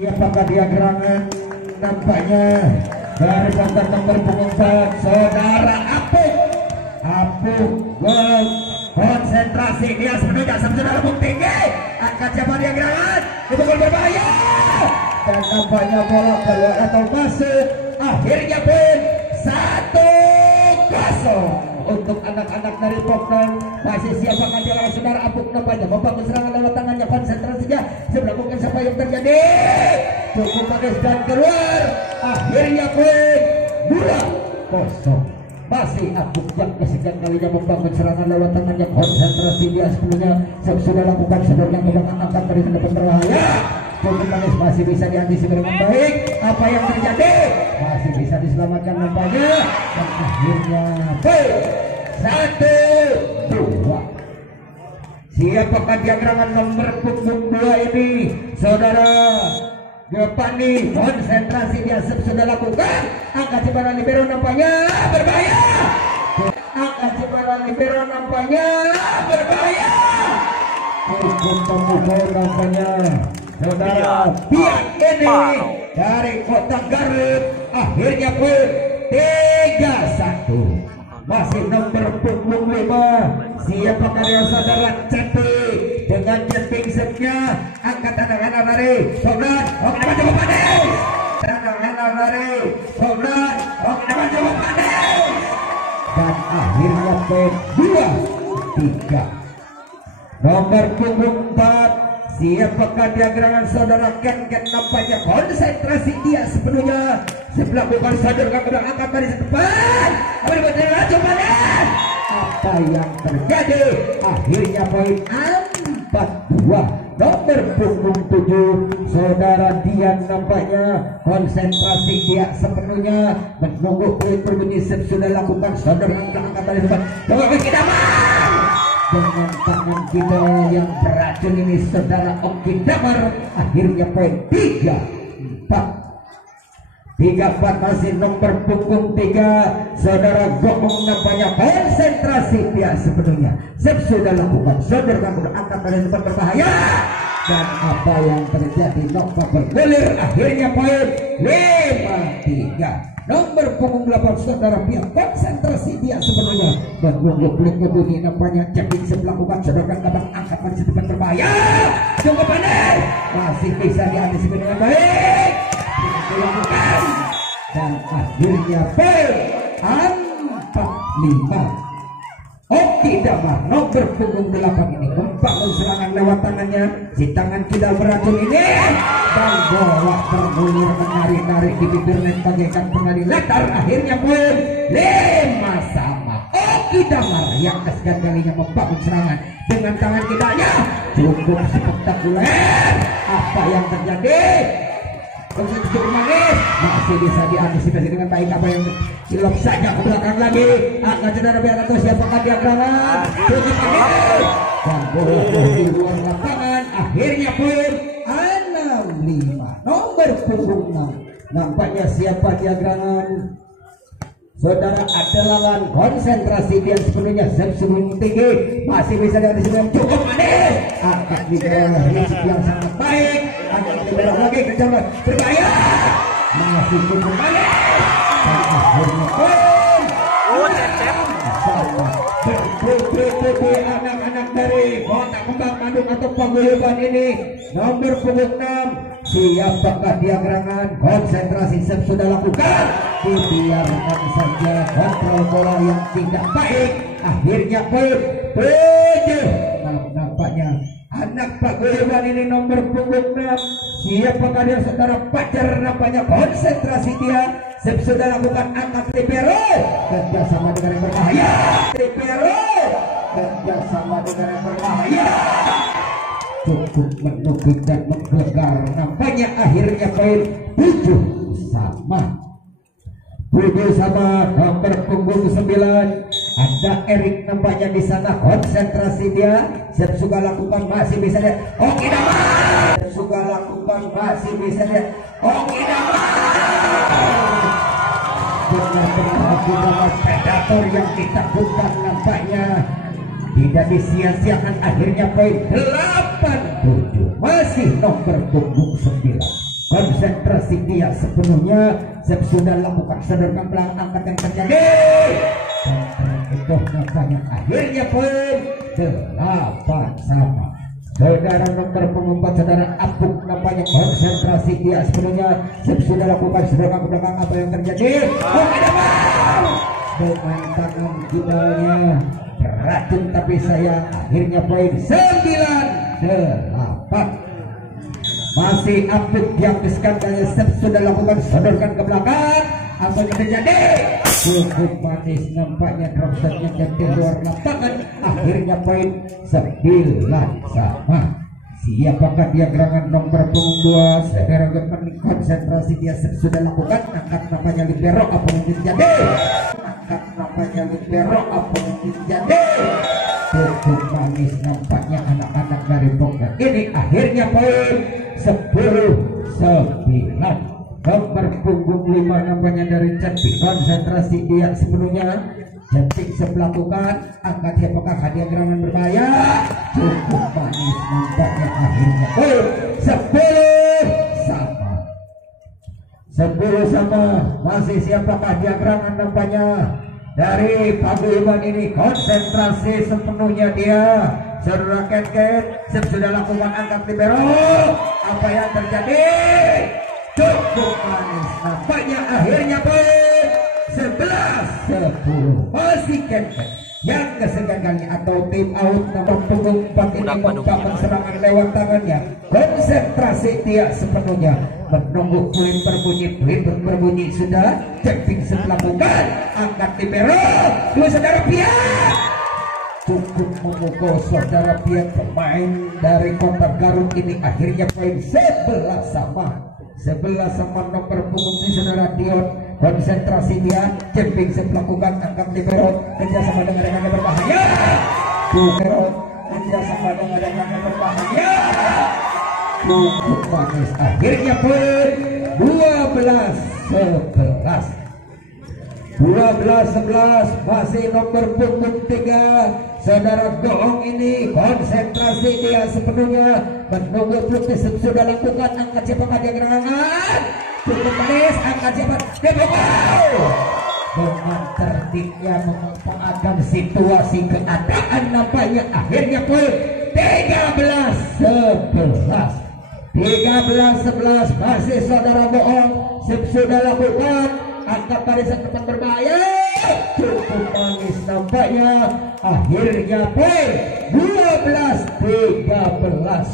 Apakah dia gerangan nampaknya dari kontak nomor punggung 4 saudara Apung konsentrasi dia sepenuhnya saudara tinggi angkat siapa dia gerangan dipukul berbahaya dan nampaknya bola keluar atau masuk akhirnya pun 1-0 untuk anak-anak dari Poknam. Masih siapakah dia lawan saudara Apung nampaknya membangun serangan lewat tangannya konsentrasinya sebelum mungkin siapa yang terjadi cukup manis dan keluar akhirnya pun 2-0 masih Apung yang kesekian kalinya membangun serangan lewat tangannya konsentrasi dia sebelumnya sudah lakukan sebelumnya kebanggaan angkat dari depan berbahaya cukup manis masih bisa diantisipasi dengan baik apa yang terjadi masih bisa diselamatkan nampaknya dan akhirnya 1-2 siapakah dia gerangan nomor punggung 2 ini saudara Gepani konsentrasi dia sudah lakukan angkat ciparan libero nampaknya berbahaya angkat ciparan libero nampaknya berbahaya hukum pemukul nampaknya saudara pihak ini dari Kota Garut akhirnya pun 3-1 masih nomor punggung 5 siapakah dia saudara Cepi dengan jumping setnya angkat anak-anak dari Sobran oke dapat coba panis anak-anak dari Sobran oke dapat coba panis dan akhirnya pun 2-3 nomor punggung 4 siapakah dia gerangan saudara Ken nampaknya konsentrasi dia sepenuhnya sebelah bukan saudara kedua angkat dari depan coba deh apa yang terjadi akhirnya poin 4-2 nomor punggung 7 saudara Dian nampaknya konsentrasi dia sepenuhnya menunggu poin berbunyi sudah lakukan saudara angkat dari depan coba kita dengan tangan kita yang beracun ini saudara Oki Damar akhirnya poin 3-4 masih nomor punggung 3 saudara Gomong nampaknya konsentrasi dia sepenuhnya sudah lakukan saudara angkat dari depan berbahaya dan apa yang terjadi nomor bergulir akhirnya poin 5-3 nomor punggung 8 saudara pihak konsentrasi dia sepenuhnya menunggu pelik bunyi nampaknya Cepi melakukan saudara kabang angkat dari depan berbahaya cukup pandai masih bisa diantisipasi dengan baik dilakukan dan akhirnya poin 4-5 Oki Damar nomor punggung 8 ini membangun serangan lewat tangannya si tangan tidak beracun ini dan bola tergulir menarik-narik di bibir net bagaikan pengali letter akhirnya pun 5-5 Oki Damar yang kesekian kalinya membangun serangan dengan tangan kidanya cukup spektakuler apa yang terjadi cukup manis masih bisa diantisipasi dengan baik apa yang silop saja ke belakang lagi akan saudara biar atau siapakah dia gerangan cukup manis dan bola di luar lapangan akhirnya pun 6-5 nomor punggung 6 nampaknya siapa dia gerangan saudara Adelawan konsentrasi dia sepenuhnya sebelum tinggi masih bisa diantisipasi cukup manis angkat di bawah risiko yang sangat baik angkat di bawah lagi kejar berbahaya masih cukup manis dan akhirnya pun anak-anak dari Kota Kembang Bandung atau Paguyuban ini nomor punggung 6 siapakah dia gerangan konsentrasi sudah lakukan dibiarkan saja kontrol bola yang tidak baik akhirnya pun 7 nampaknya anak Paguyuban ini nomor punggung 6 siapakah dia saudara Pacar nampaknya konsentrasi dia sudah lakukan angkat Libero kerjasama dengan yang berbahaya Libero kerjasama dengan yang berbahaya cukup menukik dan menggelegar nampaknya akhirnya poin 7-7 nomor punggung 9 ada Erik nampaknya di sana konsentrasi dia suka lakukan masih bisa dia Oki Damar suka lakukan masih bisa dia Oki Damar benar-benar Oki Damar predator yang ditakutkan nampaknya tidak disia-siakan akhirnya poin 8-7 masih nomor punggung 9 konsentrasi dia sepenuhnya. Sudah lakukan sodorkan belakang angkat yang terjadi. Itu nampaknya akhirnya poin 8 sama. Saudara nomor pengumpat saudara Apuk nampaknya konsentrasi dia sepenuhnya. Sudah lakukan sodorkan belakang apa yang terjadi. Ada mau dengan tangan kidalnya beracun tapi sayang akhirnya poin 9-8. Masih Apuk dihabiskan dari sudah lakukan sodorkan ke belakang apa yang terjadi. Cukup manis nampaknya drop shotnya dan di luar lapangan akhirnya poin 9 sama. Siapakah dia gerangan nomor punggung 2? Saudara Germani konsentrasi dia sudah lakukan angkat nampaknya libero apa yang terjadi. Angkat nampaknya libero apa yang terjadi. Cukup manis nampaknya anak-anak dari Bogor ini akhirnya poin 10-9. Nomor punggung 5 nampaknya dari Cantik konsentrasi dia sepenuhnya. Cantik melakukan angkat apakah hadiah gerangan berbahaya. Cukup manis nampaknya akhirnya poin 10 sama. 10 sama. Masih siapakah dia gerangan nampaknya dari Paguyuban ini konsentrasi sepenuhnya dia. Saudara Ken sudah lakukan angkat libero apa yang terjadi. Cukup manis nampaknya akhirnya poin 11-10. Masih Ken yang kesegagannya atau tim out nomor punggung 4 ini membangun serangan lewat tangannya. Konsentrasi dia sepenuhnya menunggu poin berbunyi sudah. Cekping melakukan angkat libero dua saudara pihak. Cukup memukul saudara pihak pemain dari Kota Garut ini akhirnya poin 11 sama. 11 sama nomor punggung di saudara Dion. Konsentrasi dia Cekping melakukan angkat libero kerjasama dengan rekannya berbahaya. Libero kerjasama dengan rekannya berbahaya. Cukup manis akhirnya poin 12-11. 12-11 masih nomor punggung 3 saudara Goong ini konsentrasi dia sepenuhnya menunggu pelukis sudah lakukan angkat siapa dia gerangan. Cukup manis angkat siapa dia dengan tertibnya memanfaatkan situasi keadaan nampaknya akhirnya poin 13-11. 13-11 masih saudara Goong sudah lakukan angkat barisan depan berbahaya. Cukup manis nampaknya akhirnya poin 12-13.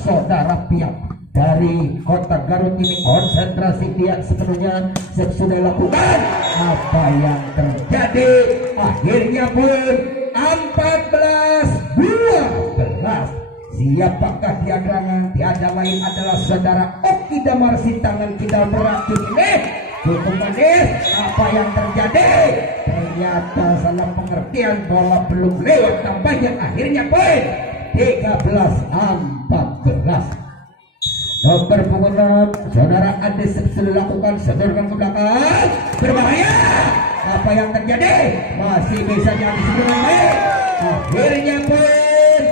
Saudara pihak dari Kota Garut ini konsentrasi pihak sepenuhnya sudah lakukan apa yang terjadi akhirnya poin 14-12. Siapakah dia gerangan? Tiada lain adalah saudara Oki Damar si tangan kita beracun ini. Cukup manis apa yang terjadi. Ternyata salah pengertian bola belum lewat tampaknya akhirnya poin 13-14. Nomor punggung 6 saudara Ades sudah lakukan sodorkan ke belakang berbahaya. Apa yang terjadi masih bisa jadi dengan baik. Akhirnya poin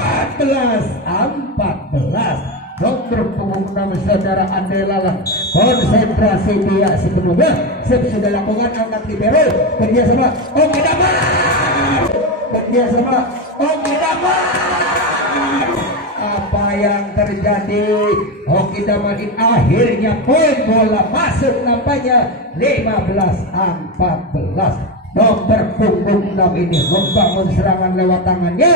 14-14. Nomor punggung 6 saudara Andelalah konsentrasi dia sepenuhnya sudah lakukan angkat libero kerjasama Oki Damar. Kerjasama Oki Damar. Apa yang terjadi? Oki Damar akhirnya poin bola masuk nampaknya 15-14. Nomor punggung 6 ini membangun serangan lewat tangannya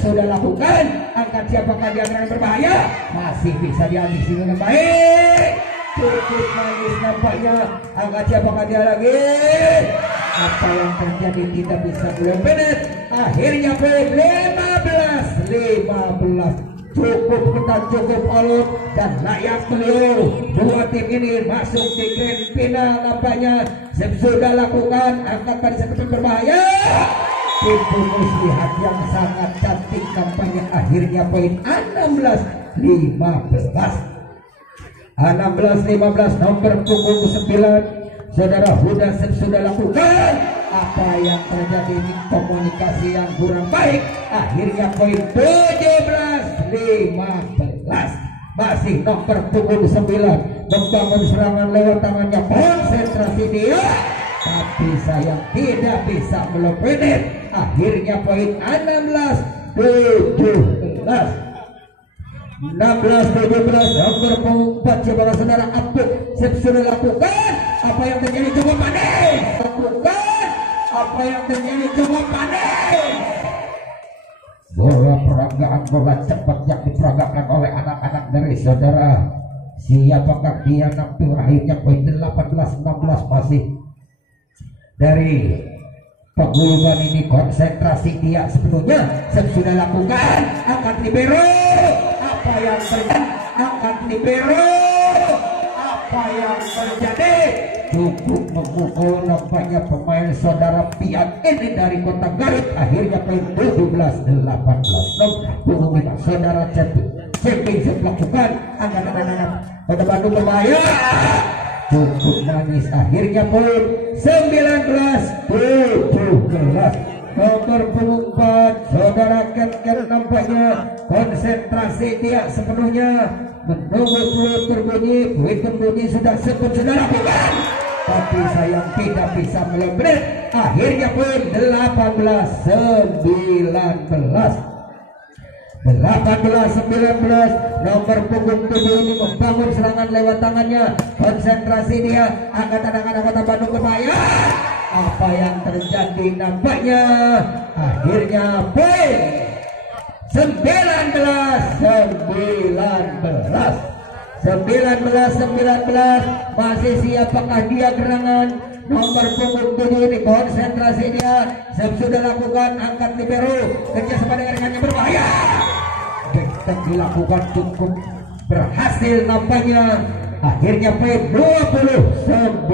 sudah lakukan angkat siapakah dia dengan berbahaya masih bisa dihabisi dengan baik. Cukup manis nampaknya angkat siapakah dia lagi. Apa yang terjadi tidak bisa belum benar akhirnya poin 15-15. Cukup alur dan layak beliau. Dua tim ini masuk di grand final nampaknya sudah lakukan angkat barisan depan berbahaya. Tim lihat yang sangat cantik nampaknya akhirnya poin 16-15 nomor punggung 9 saudara Huda sudah lakukan apa yang terjadi ini komunikasi yang kurang baik akhirnya poin 17-15. masih nomor punggung 9 membangun serangan lewat tangannya, konsentrasi dia, tapi sayang tidak bisa melebihi. Akhirnya poin 16-17. 16-17 nomor punggung 4 coba saudara Apuk sudah lakukan apa yang terjadi, coba panen lakukan apa yang terjadi, coba panen. Bola peragaan, bola cepat yang diperagakan oleh anak-anak dari saudara. Siapakah dia nampil? Akhirnya poin 18-16 masih dari pegulungan ini. Konsentrasi dia sepenuhnya. Sudah lakukan, angkat libero, apa yang terjadi, angkat libero, apa yang terjadi, cukup memukul nampaknya pemain saudara Pian ini dari Kota Garut. Akhirnya poin 17-18 saudara Ceping melakukan angkat-angkat Kota Bandung berbahaya, cukup manis. Akhirnya poin 19-17 nomor punggung 4 saudara Ken nampaknya konsentrasi dia sepenuhnya menunggu peluit berbunyi. Peluit berbunyi sudah sebut saudara bukan, tapi sayang tidak bisa melebret. Akhirnya poin 18-19 nomor punggung 7 ini membangun serangan lewat tangannya, konsentrasi dia, angkat anak-anak Kota Bandung berbahaya. Apa yang terjadi nampaknya akhirnya poin 19 masih siapakah dia gerangan nomor punggung 7 ini, konsentrasi dia, sudah lakukan angkat libero, kerja sama dengan rekannya berbahaya, yang dilakukan cukup berhasil nampaknya. Akhirnya poin 20-19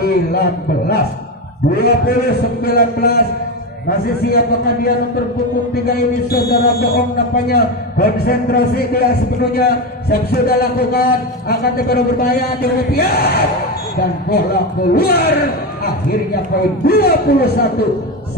masih siapakah dia nomor punggung 3 ini saudara bohong nampaknya, konsentrasi dia sepenuhnya, sudah lakukan angkat libero berbahaya di rupiah dan bola keluar. Akhirnya poin 21-19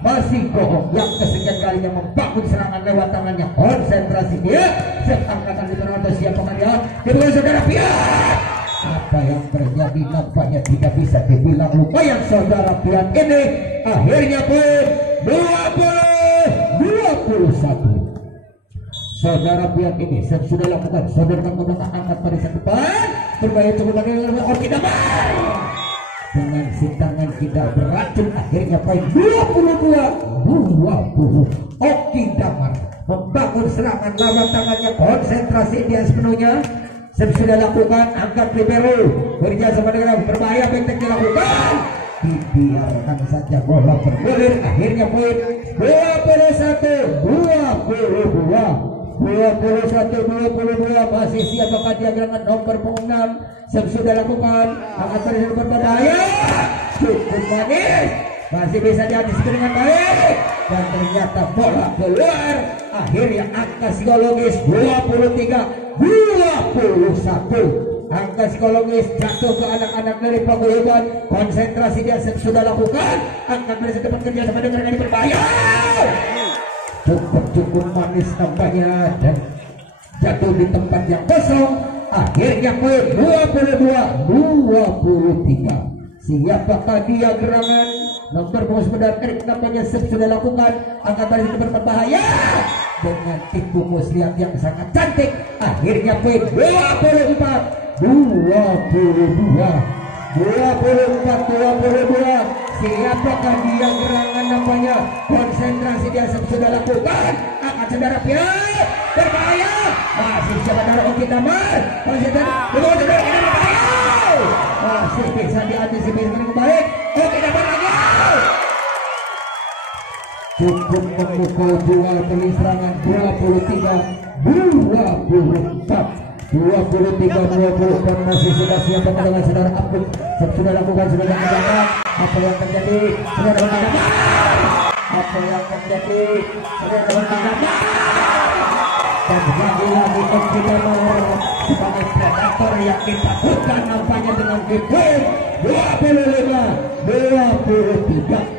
masih bohong yang kesekian kalinya membangun serangan lewat tangannya, konsentrasi dia, angkatan libero atau siapakah dia, kedua saudara Pian. Apa yang terjadi nampaknya tidak bisa dibilang lumayan saudara Pian ini. Akhirnya poin 20-21 saudara Pian ini sudah lakukan, saudara menggunakan angkat pada depan berbahaya, coba dengan Oki Damar dengan si tangan tidak beracun. Akhirnya poin 22-20 Oki Damar membangun serangan lawan tangannya, konsentrasi dia sepenuhnya, sudah lakukan angkat libero, kerja sama dengan berbahaya, penting dilakukan, dibiarkan saja bola bergulir. Akhirnya poin 21-22 masih siapakah dia gerangan nomor punggung 6, sudah lakukan angkat pada berbahaya, cukup manis, masih bisa diantisipasi dengan baik dan ternyata bola keluar. Akhirnya angka psikologis 23-21 angka psikologis jatuh ke anak-anak dari paguyuban. Konsentrasi dia sudah lakukan, angkat dari depan kerja sama dengan ini berbahaya, cukup manis nampaknya dan jatuh di tempat yang kosong. Akhirnya poin 22-23 siapakah dia gerangan nomor punggung 9 Erik nampaknya sudah lakukan angkat dari depan berbahaya dengan tipu muslihat yang sangat cantik. Akhirnya poin 24-22 siapakah dia gerangan namanya, konsentrasi dia sudah lakukan angkat saudara Pian berbahaya, masih saudara Oki Damar konsentrasi berbahaya, masih bisa diantisipasi dengan baik. Oki Damar lagi cukup memukul duel beli serangan 23-24 masih sudah siap dengan saudara Abdul, sudah lakukan sudah lakukan. Apa yang terjadi saudara Abdul, apa yang terjadi saudara Abdul, dan lagi-lagi Oki Damar sebagai predator yang ditakutkan nampaknya dengan poin 25-23